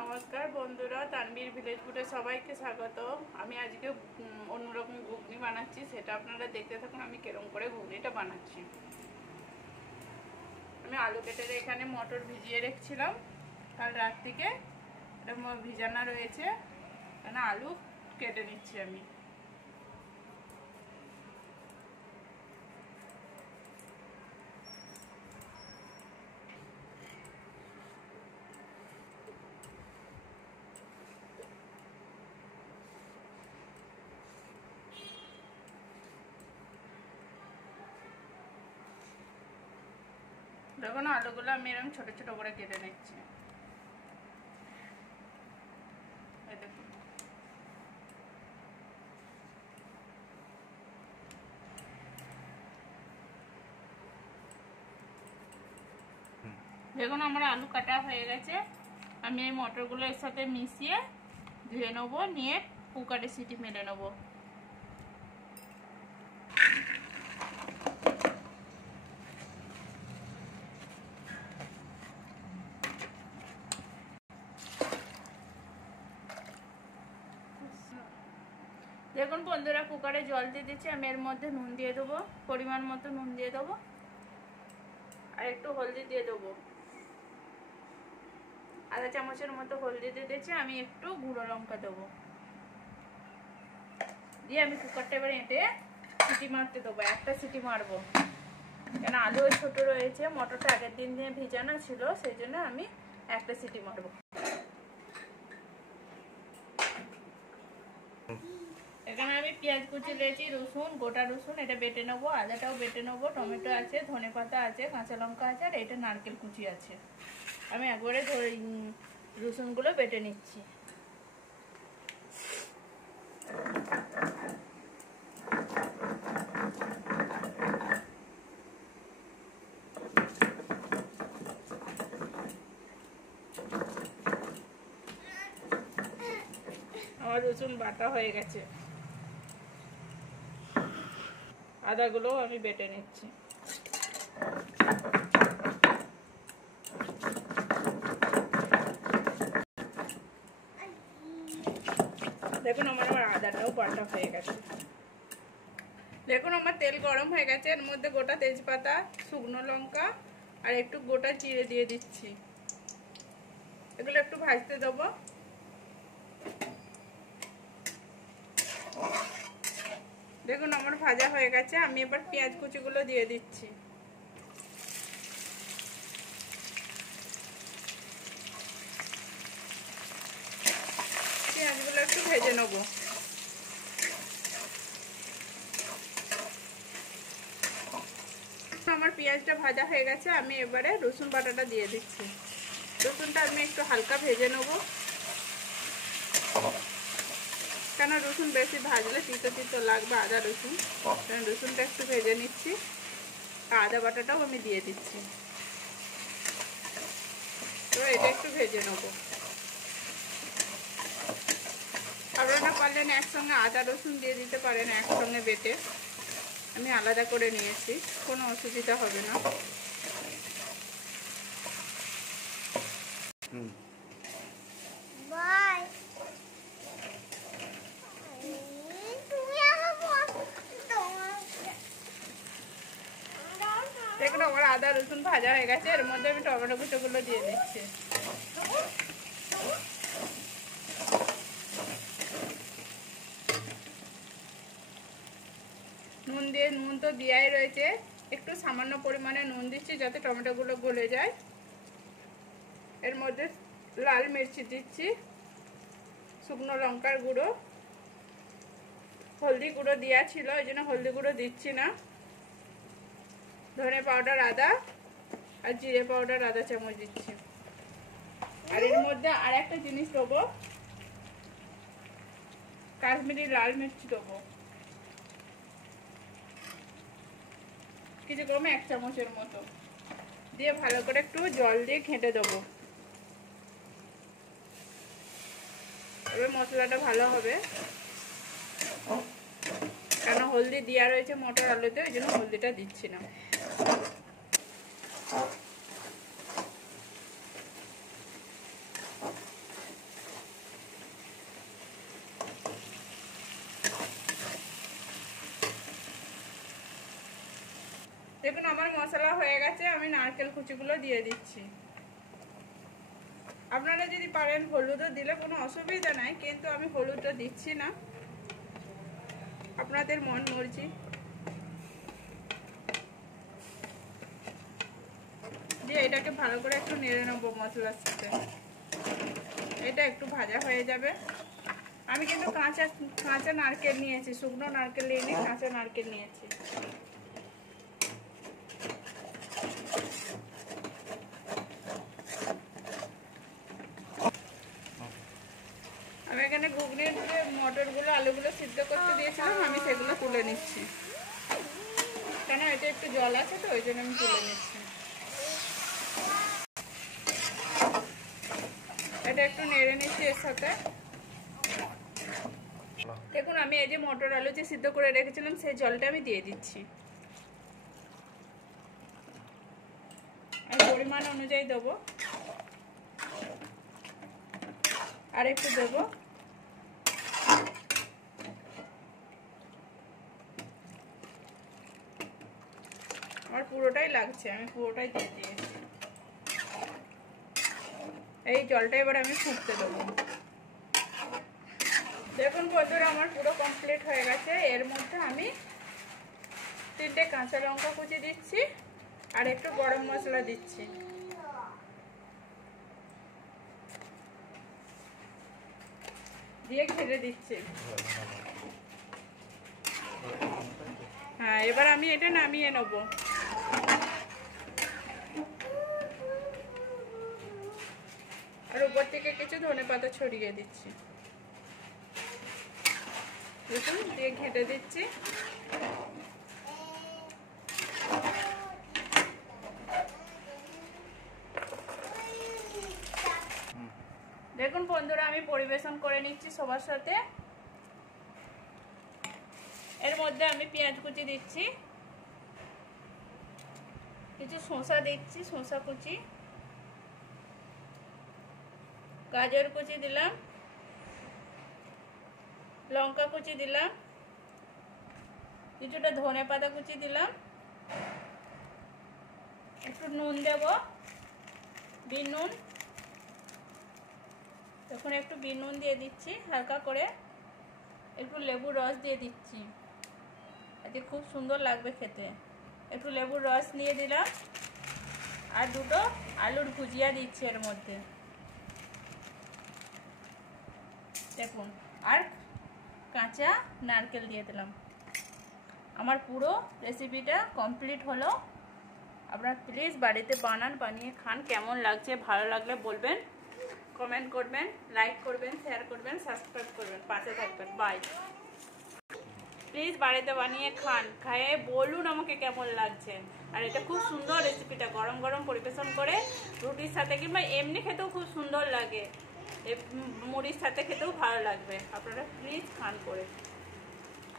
নমস্কার বন্ধুরা, তানভীর ভিলেজ ফুডে সবাইকে স্বাগত। আমি আজকে অন্যরকম ঘুগনি বানাচ্ছি, সেটা আপনারা দেখতে থাকুন আমি কিরকম করে ঘুগনিটা বানাচ্ছি। আমি আলু কেটে এখানে মটর ভিজিয়ে রেখেছিলাম কাল রাত থেকে, এটা ভিজানো রয়েছে, কেন আলু কেটে নিচ্ছি আমি। দেখুন আলুগুলো আমি এরকম ছোট ছোট করে কেটে নিচ্ছি। দেখুন আমার আলু কাটা হয়ে গেছে, আমি এই মটরগুলো এর সাথে মিশিয়ে ধুয়ে নেবো, নিয়ে কুকারে সিটি মেরে নেবো। দেখুন বন্ধুরা, কুকারে জল দিয়ে দিচ্ছি, আমি এর মধ্যে নুন দিয়ে দেবো, পরিমাণ মতো নুন দিয়ে দেবো, আর একটু হলদি দিয়ে দেবো, আধা চামচের মতো হলদি দিয়ে দিচ্ছি, আমি একটু গুঁড়ো লঙ্কা দেবো, দিয়ে আমি কুকারটা এবার এঁটে সিটি মারতে দেবো। একটা সিটি মারবো, কেন আলু ছোট রয়েছে, মটরটা আগের দিন দিয়ে ভিজানো ছিল, সেই জন্য আমি একটা সিটি মারবো। এখানে আমি পেঁয়াজ কুচি নিয়েছি, রসুন, গোটা রসুন এটা বেটে নেবো, আদাটাও বেটে নেবো, টমেটো আছে, ধনে পাতা আছে, কাঁচা লঙ্কা আছে, আর এটা নারকেল কুচি আছে। আমি একবারে রসুনগুলো বেটে নিচ্ছি। আমার রসুন বাটা হয়ে গেছে, আদাগুলো আমি বেটে নিচ্ছি। দেখুন আমার আদাটাও বাটা হয়ে গেছে। দেখুন আমার তেল গরম হয়ে গেছে, এর মধ্যে গোটা তেজপাতা, শুকনো লঙ্কা আর একটু গোটা জিরে দিয়ে দিচ্ছি। এগুলো একটু ভাজতে দেবো। দেখুন আমার ভাজা হয়ে গেছে, আমি এবার পেঁয়াজ কুচিগুলো দিয়ে দিচ্ছি। পেঁয়াজগুলো একটু ভেজে নেবো। আমার পেঁয়াজটা ভাজা হয়ে গেছে, আমি এবারে রসুন বাটাটা দিয়ে দিচ্ছি। রসুনটা আমি একটু হালকা ভেজে নেবো, কেন রসুন বেশি ভাজলে তিতো তিতো লাগবে, আদা রসুন, রসুনটা একটু ভেজে নিচ্ছি। আদা বাটাটাও আমি দিয়ে দিচ্ছি, তো এটা একটু ভেজে নেবো। আপনারা পারলেন একসঙ্গে আদা রসুন দিয়ে দিতে পারেন, একসঙ্গে বেটে, আমি আলাদা করে নিয়েছি, কোনো অসুবিধা হবে না। দেখুন আমার আদা রসুন ভাজা হয়ে গেছে, এর মধ্যে আমি টমেটো কুচোগুলো দিয়ে দিচ্ছি। নুন তো দেওয়াই রয়েছে, একটু সামান্য পরিমাণে নুন দিচ্ছি যাতে টমেটোগুলো গলে যায়। এর মধ্যে লাল মির্চি দিচ্ছি, শুকনো লঙ্কার গুঁড়ো, হলদি গুঁড়ো দেওয়া ছিল ওই জন্য হলদি গুঁড়ো দিচ্ছি না, ধনে পাউডার আদা আর জিরে পাউডার আধা চামচ দিচ্ছি। আর এর মধ্যে আর একটা জিনিস দেবো, কাশ্মীরি লাল মির্চি দেবো, কিছু কমে 1 চামচের মতো দিয়ে ভালো করে একটু জল দিয়ে ঘেঁটে দেবো। এবার মশলাটা ভালো হবে, কেন হলদি দেওয়া রয়েছে মটর আলুতে, ওই জন্য হলদিটা দিচ্ছি না। দেখুন আমার মশলা হয়ে গেছে, আমি নারকেল কুচিগুলো দিয়ে দিচ্ছি। আপনারা যদি পারেন হলুদও দিলে কোনো অসুবিধা নাই, কিন্তু আমি হলুদটা দিচ্ছি না, আপনাদের মন মর্জি। দিয়ে এটাকে ভালো করে একটু নেড়ে নেবো মশলার সাথে। এটা একটু ভাজা হয়ে যাবে। আমি কিন্তু কাঁচা নারকেল নিয়েছি, শুকনো নারকেল নিয়ে নিই, কাঁচা নারকেল নিয়েছি। আমি এখানে ঘুগনির যে মটরগুলো আলুগুলো সিদ্ধ করতে দিয়েছিলাম, আমি সেগুলো তুলে নিচ্ছি, কেন এটা একটু জল আছে তো ওই জন্য আমি তুলে নিচ্ছি। এটা একটু নেড়ে নিচ্ছি এর সাথে। দেখুন আমি এই যে মটর আলু যে সিদ্ধ করে রেখেছিলাম সেই জলটা আমি দিয়ে দিচ্ছি। আর পরিমাণ অনুযায়ী দেবো, আর একটু দেবো। আমার পুরোটাই লাগছে, আমি পুরোটাই দিয়ে দিয়েছি। এই জলটা এবার আমি ফুটতে দেবো। দেখুন বন্ধুরা আমার পুরো কমপ্লিট হয়ে গেছে। এর মধ্যে আমি 3টে কাঁচা লঙ্কা কুচি দিচ্ছি আর একটু গরম মশলা দিচ্ছি। দিয়ে ঘেটে দিচ্ছি। হ্যাঁ, এবার আমি এটা নামিয়ে নেব। আর উপর থেকে কিছু ধনেপাতা ছড়িয়ে দিচ্ছি। দেখুন দিয়ে ঘেটে দিচ্ছি। দেখুন বন্ধুরা আমি পরিবেশন করে নিচ্ছি সবার সাথে। এর মধ্যে আমি পেঁয়াজ কুচি দিচ্ছি, কিছু শসা দিচ্ছি, শসা কুচি, গাজর কুচি দিলাম, লঙ্কা কুচি দিলাম, কিছুটা ধনেপাতা কুচি দিলাম, একটু নুন দেব, বিট নুন। তখন একটু বিট নুন দিয়ে দিচ্ছি হালকা করে, একটু লেবুর রস দিয়ে দিচ্ছি, এতে খুব সুন্দর লাগবে খেতে। একটু লেবুর রস দিয়ে দিলাম আর দুটো আলুর ভুজিয়া দিচ্ছি এর মধ্যে। দেখুন, আর কাঁচা নারকেল দিয়ে দিলাম। আমার পুরো রেসিপিটা কমপ্লিট হলো। আপনারা প্লিজ বাড়িতে বানান, বানিয়ে খান। কেমন লাগছে, ভালো লাগলে বলবেন, কমেন্ট করবেন, লাইক করবেন, শেয়ার করবেন, সাবস্ক্রাইব করবেন, পাশে থাকবেন। বাই। প্লিজ বাড়িতে বানিয়ে খান, খায়ে বলুন আমাকে কেমন লাগছে। আর এটা খুব সুন্দর রেসিপিটা, গরম গরম পরিবেশন করে রুটির সাথে কিংবা এমনি খেতেও খুব সুন্দর লাগে, মুড়ির সাথে খেতেও ভালো লাগবে। আপনারা প্লিজ খান করে।